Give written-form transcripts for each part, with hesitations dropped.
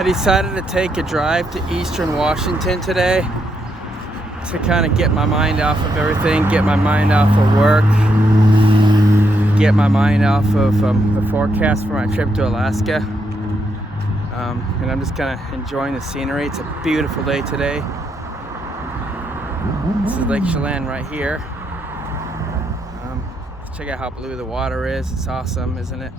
I decided to take a drive to Eastern Washington today to kind of get my mind off of everything, get my mind off of work, get my mind off of the forecast for my trip to Alaska. And I'm just kind of enjoying the scenery. It's a beautiful day today. This is Lake Chelan right here. Check out how blue the water is. It's awesome, isn't it?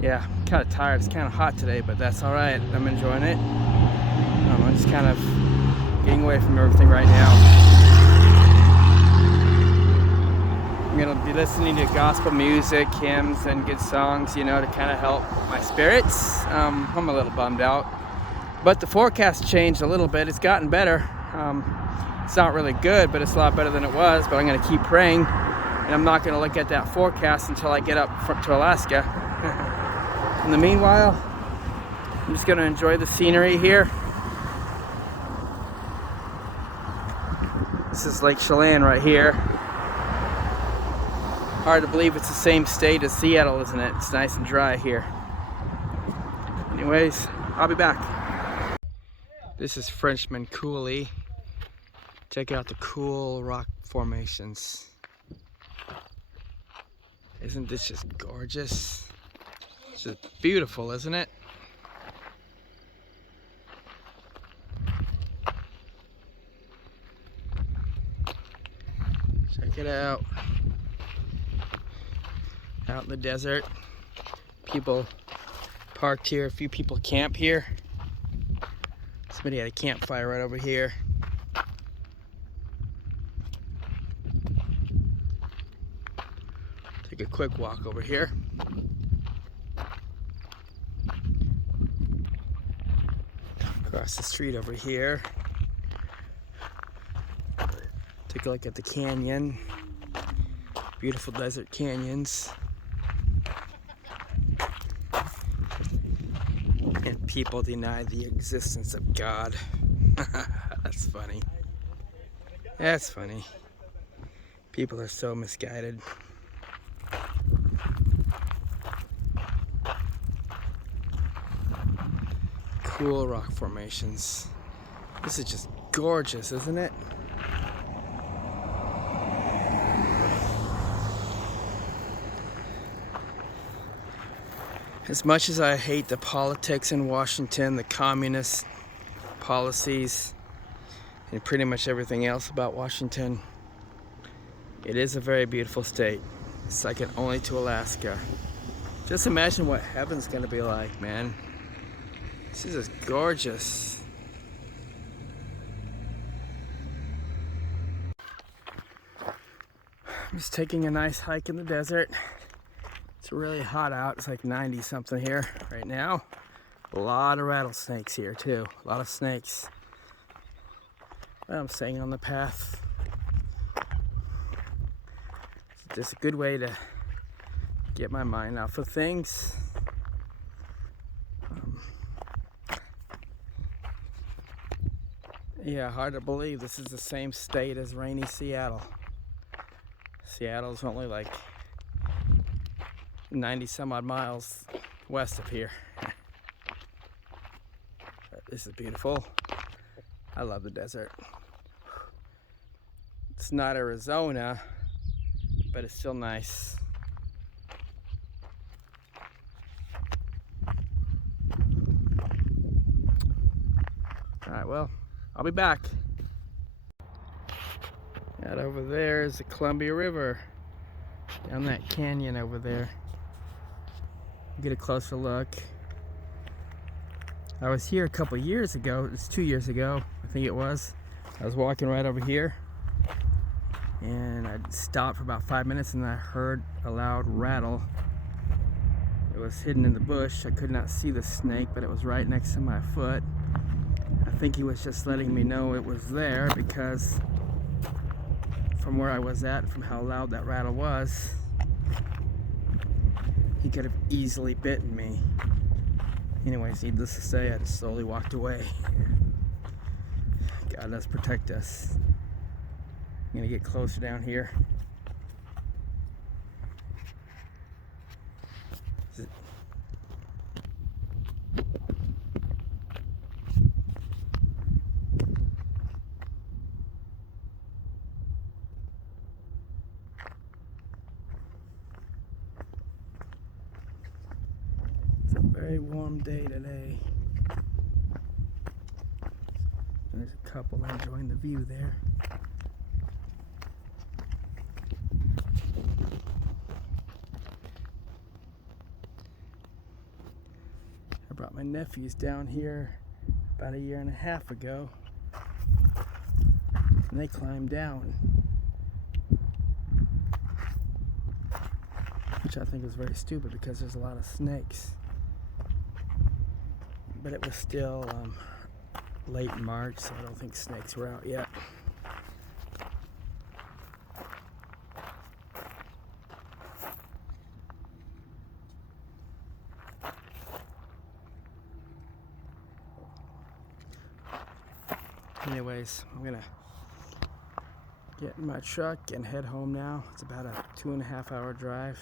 Yeah, I'm kind of tired. It's kind of hot today, but that's all right. I'm enjoying it. I'm just kind of getting away from everything right now. I'm going to be listening to gospel music, hymns, and good songs, you know, to kind of help my spirits. I'm a little bummed out. But the forecast changed a little bit. It's gotten better. It's not really good, but it's a lot better than it was. But I'm going to keep praying, and I'm not going to look at that forecast until I get up to Alaska. In the meanwhile, I'm just going to enjoy the scenery here. This is Lake Chelan right here. Hard to believe it's the same state as Seattle, isn't it? It's nice and dry here. Anyways, I'll be back. This is Frenchman Coulee. Check out the cool rock formations. Isn't this just gorgeous? It's just beautiful, isn't it? Check it out. Out in the desert. People parked here. A few people camp here. Somebody had a campfire right over here. Take a quick walk over here. Across the street over here. Take a look at the canyon. Beautiful desert canyons. And people deny the existence of God. That's funny. That's funny. People are so misguided. Cool rock formations. This is just gorgeous, isn't it? As much as I hate the politics in Washington, the communist policies, and pretty much everything else about Washington, it is a very beautiful state. Second only to Alaska. Just imagine what heaven's gonna be like, man. This is just gorgeous. I'm just taking a nice hike in the desert. It's really hot out. It's like 90 something here right now. A lot of rattlesnakes here too. A lot of snakes. I'm staying on the path. It's just a good way to get my mind off of things. Yeah, hard to believe this is the same state as rainy Seattle. Seattle's only like 90 some odd miles west of here. This is beautiful. I love the desert. It's not Arizona, but it's still nice. Alright, well, I'll be back. Out over there is the Columbia River. Down that canyon over there. Get a closer look. I was here a couple years ago. It's 2 years ago, I think it was. I was walking right over here. And I stopped for about 5 minutes and I heard a loud rattle. It was hidden in the bush. I could not see the snake, but it was right next to my foot. I think he was just letting me know it was there because from where I was at, from how loud that rattle was, he could have easily bitten me. Anyways, needless to say, I just slowly walked away. God does protect us. I'm gonna get closer down here. very warm day today. There's a couple enjoying the view there. I brought my nephews down here about 1.5 years ago, and they climbed down, which I think is very stupid because there's a lot of snakes. But it was still late March, so I don't think snakes were out yet. Anyways, I'm gonna get in my truck and head home now. It's about a 2.5-hour drive.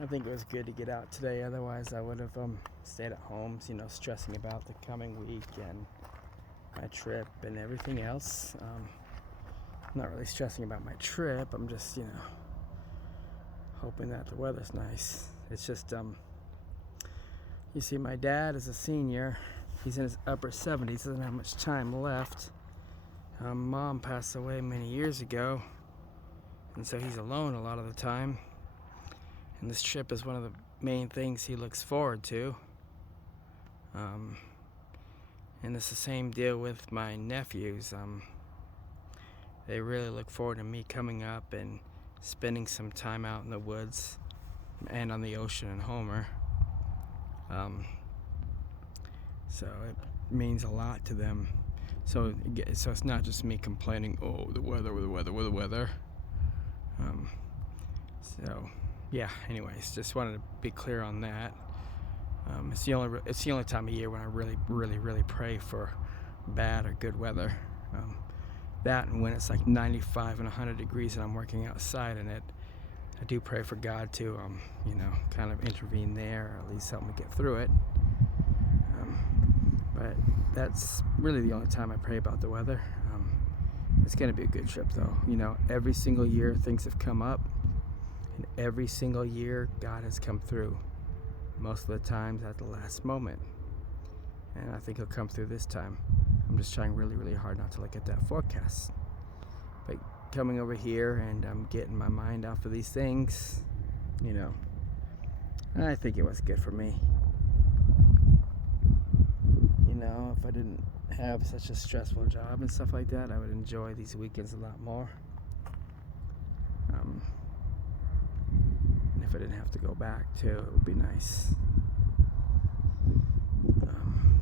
I think it was good to get out today, otherwise I would have stayed at home, stressing about the coming week and my trip and everything else. I'm not really stressing about my trip, I'm just, hoping that the weather's nice. It's just, you see, my dad is a senior. He's in his upper 70s, doesn't have much time left. Mom passed away many years ago, and so he's alone a lot of the time. And this trip is one of the main things he looks forward to. And it's the same deal with my nephews. They really look forward to me coming up and spending some time out in the woods and on the ocean in Homer. So it means a lot to them. So it's not just me complaining, oh, the weather. So yeah, anyways, just wanted to be clear on that. It's the only time of year when I really pray for bad or good weather. That and when it's like 95 and 100 degrees and I'm working outside in it, I do pray for God to, kind of intervene there, or at least help me get through it. But that's really the only time I pray about the weather. It's going to be a good trip, though. Every single year things have come up, and every single year God has come through. Most of the times at the last moment. And I think He'll come through this time. I'm just trying really hard not to look at that forecast. But coming over here and I'm getting my mind off of these things, I think it was good for me. If I didn't have such a stressful job and stuff like that, I would enjoy these weekends a lot more. And if I didn't have to go back too, it would be nice.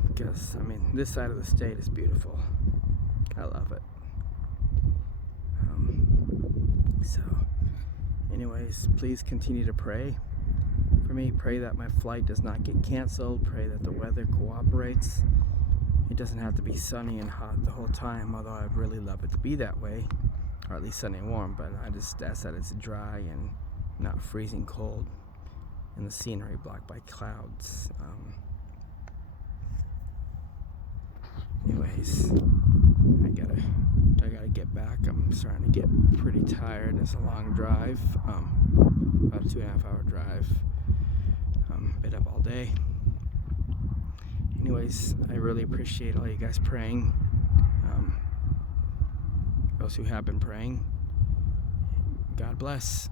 Because, this side of the state is beautiful. I love it. So, anyways, please continue to pray for me. Pray that my flight does not get canceled. Pray that the weather cooperates. It doesn't have to be sunny and hot the whole time, although I'd really love it to be that way, or at least sunny and warm, but I just ask that it's dry and not freezing cold, and the scenery blocked by clouds. Anyways, I gotta get back. I'm starting to get pretty tired. It's a long drive, about a 2.5-hour drive. Been up all day. Anyways, I really appreciate all you guys praying. Those who have been praying, God bless.